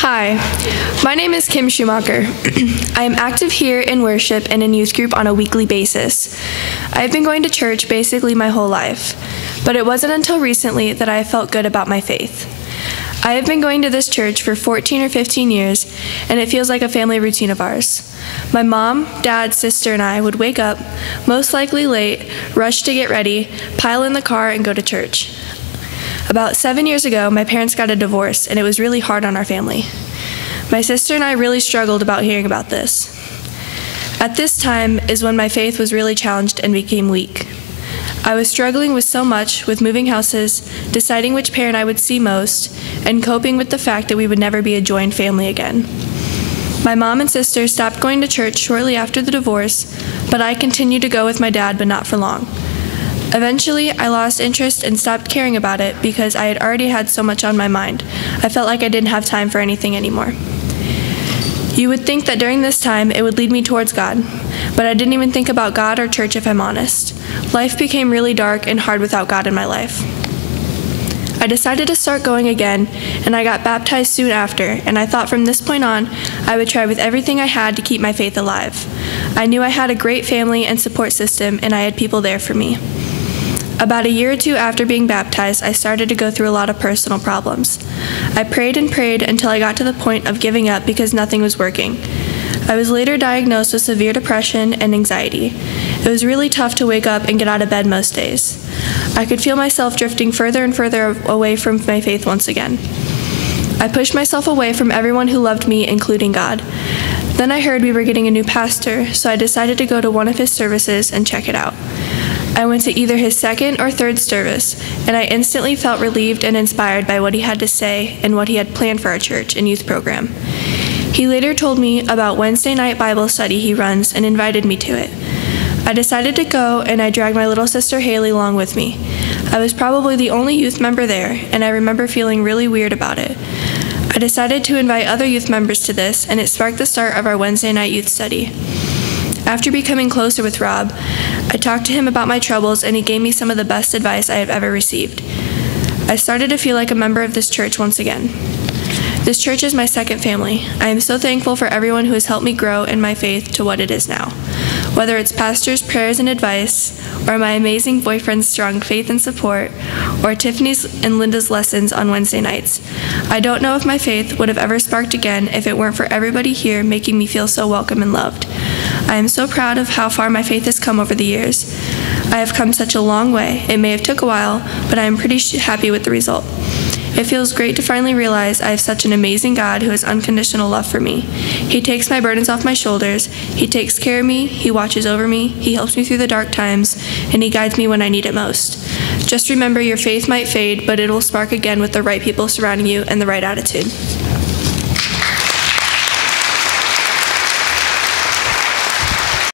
Hi, my name is Kym Schumacher. I am active here in worship and in youth group on a weekly basis. I have been going to church basically my whole life, but it wasn't until recently that I felt good about my faith. I have been going to this church for 14 or 15 years, and it feels like a family routine of ours. My mom, dad, sister, and I would wake up, most likely late, rush to get ready, pile in the car, and go to church. About 7 years ago, my parents got a divorce, and it was really hard on our family. My sister and I really struggled about hearing about this. At this time is when my faith was really challenged and became weak. I was struggling with so much, with moving houses, deciding which parent I would see most, and coping with the fact that we would never be a joined family again. My mom and sister stopped going to church shortly after the divorce, but I continued to go with my dad, but not for long. Eventually, I lost interest and stopped caring about it because I had already had so much on my mind. I felt like I didn't have time for anything anymore. You would think that during this time it would lead me towards God, but I didn't even think about God or church if I'm honest. Life became really dark and hard without God in my life. I decided to start going again, and I got baptized soon after, and I thought from this point on, I would try with everything I had to keep my faith alive. I knew I had a great family and support system, and I had people there for me. About a year or two after being baptized, I started to go through a lot of personal problems. I prayed and prayed until I got to the point of giving up because nothing was working. I was later diagnosed with severe depression and anxiety. It was really tough to wake up and get out of bed most days. I could feel myself drifting further and further away from my faith once again. I pushed myself away from everyone who loved me, including God. Then I heard we were getting a new pastor, so I decided to go to one of his services and check it out. I went to either his second or third service, and I instantly felt relieved and inspired by what he had to say and what he had planned for our church and youth program. He later told me about Wednesday night Bible study he runs and invited me to it. I decided to go, and I dragged my little sister Haley along with me. I was probably the only youth member there, and I remember feeling really weird about it. I decided to invite other youth members to this, and it sparked the start of our Wednesday night youth study. After becoming closer with Rob, I talked to him about my troubles, and he gave me some of the best advice I have ever received. I started to feel like a member of this church once again. This church is my second family. I am so thankful for everyone who has helped me grow in my faith to what it is now. Whether it's pastors' prayers and advice, or my amazing boyfriend's strong faith and support, or Tiffany's and Linda's lessons on Wednesday nights, I don't know if my faith would have ever sparked again if it weren't for everybody here making me feel so welcome and loved. I am so proud of how far my faith has come over the years. I have come such a long way. It may have took a while, but I am pretty happy with the result. It feels great to finally realize I have such an amazing God who has unconditional love for me. He takes my burdens off my shoulders, He takes care of me, He watches over me, He helps me through the dark times, and He guides me when I need it most. Just remember, your faith might fade, but it will spark again with the right people surrounding you and the right attitude.